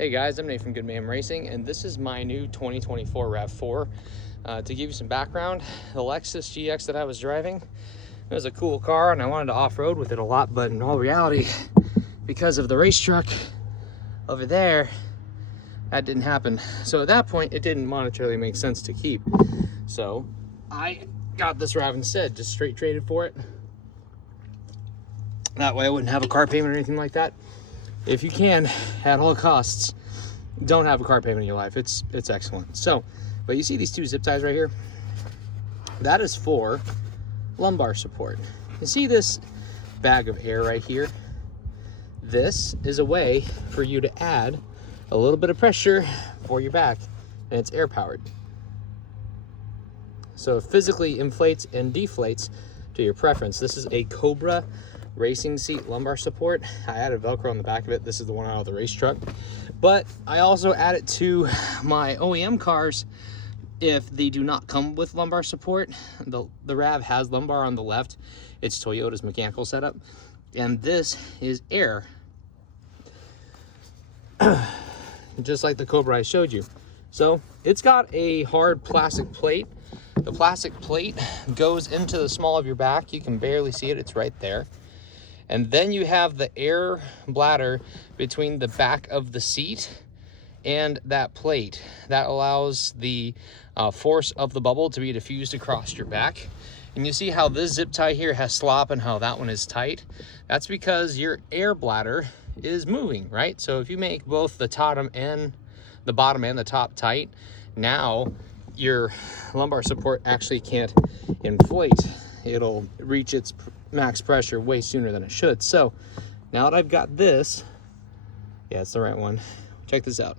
Hey guys, I'm Nate from Good Man Racing, and this is my new 2024 Rav4. To give you some background, the Lexus GX that I was driving, it was a cool car and I wanted to off-road with it a lot, but in all reality, because of the race truck over there, that didn't happen. So at that point, it didn't monetarily make sense to keep. So I got this Rav instead, just straight traded for it. That way I wouldn't have a car payment or anything like that. If you can, at all costs, don't have a car payment in your life. It's excellent. So, but you see these two zip ties right here? That is for lumbar support. You see this bag of air right here? This is a way for you to add a little bit of pressure for your back, and it's air powered. So it physically inflates and deflates to your preference. This is a Corbeau racing seat lumbar support. I added Velcro on the back of it. This is the one out of the race truck, but I also add it to my OEM cars if they do not come with lumbar support. The Rav has lumbar on the left. It's Toyota's mechanical setup, and this is air, just like the Corbeau I showed you. So it's got a hard plastic plate. The plastic plate goes into the small of your back. You can barely see it, it's right there. And then you have the air bladder between the back of the seat and that plate. That allows the force of the bubble to be diffused across your back. And you see how this zip tie here has slop and how that one is tight? That's because your air bladder is moving, right? So if you make both the bottom and the top tight, now your lumbar support actually can't inflate. It'll reach its max pressure way sooner than it should. So now that I've got this, yeah, it's the right one. Check this out.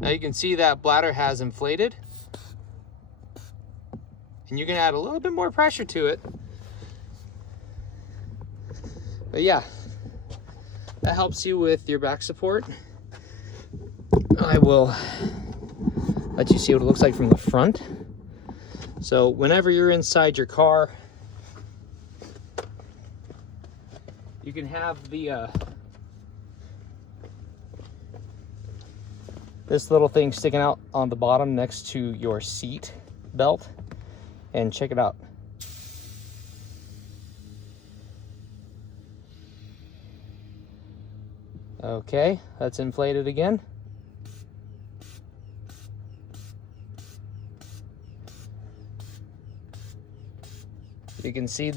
Now you can see that bladder has inflated, and you can add a little bit more pressure to it. But yeah, that helps you with your back support. I will let you see what it looks like from the front. So whenever you're inside your car, you can have the this little thing sticking out on the bottom next to your seat belt. And check it out. Okay, that's inflated again. You can see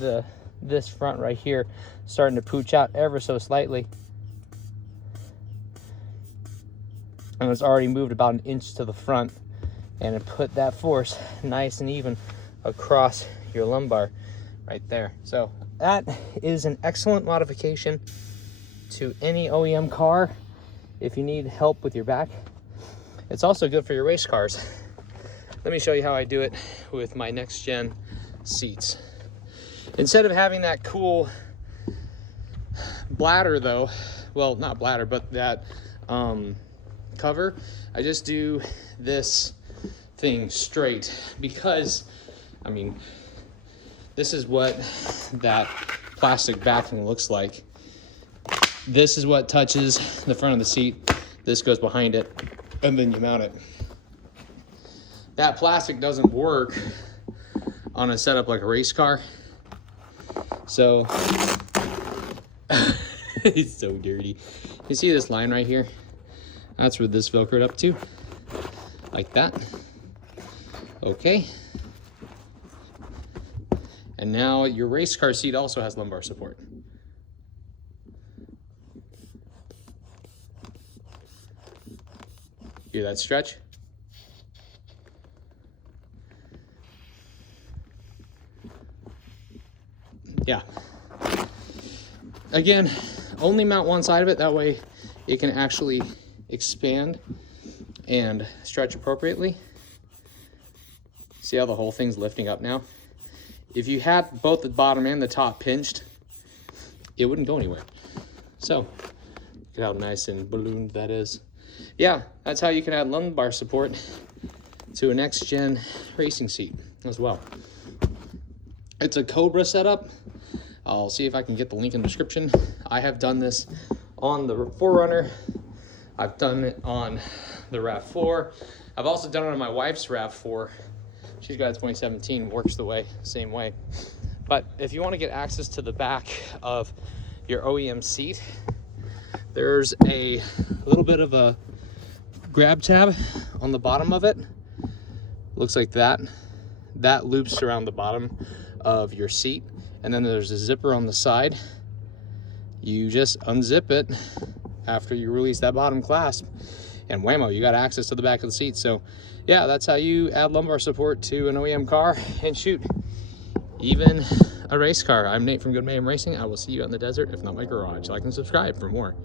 this front right here starting to pooch out ever so slightly. And it's already moved about an inch to the front, and it put that force nice and even across your lumbar right there. So that is an excellent modification to any OEM car if you need help with your back. It's also good for your race cars. Let me show you how I do it with my NecksGen seats. Instead of having that cool bladder though, well, not bladder, but that cover, I just do this thing straight because, I mean, this is what that plastic backing looks like. This is what touches the front of the seat. This goes behind it, and then you mount it. That plastic doesn't work on a setup like a race car. So, it's so dirty. You see this line right here? That's where this Velcroed up to, like that. Okay. And now your race car seat also has lumbar support. Hear that stretch? Yeah. Again, only mount one side of it. That way it can actually expand and stretch appropriately. See how the whole thing's lifting up now? If you had both the bottom and the top pinched, it wouldn't go anywhere. So Look at how nice and ballooned that is. Yeah, that's how you can add lumbar support to a NecksGen racing seat as well. It's a Cobra setup. I'll see if I can get the link in the description. I have done this on the 4Runner. I've done it on the Rav4. I've also done it on my wife's Rav4. She's got a 2017, works the same way. But if you want to get access to the back of your OEM seat, there's a little bit of a grab tab on the bottom of it. Looks like that. That loops around the bottom of your seat. And then there's a zipper on the side. You just unzip it after you release that bottom clasp, and whammo, you got access to the back of the seat. So yeah, that's how you add lumbar support to an OEM car, and shoot, even a race car. I'm Nate from Good Mayhem Racing. I will see you out in the desert, if not my garage. Like and subscribe for more.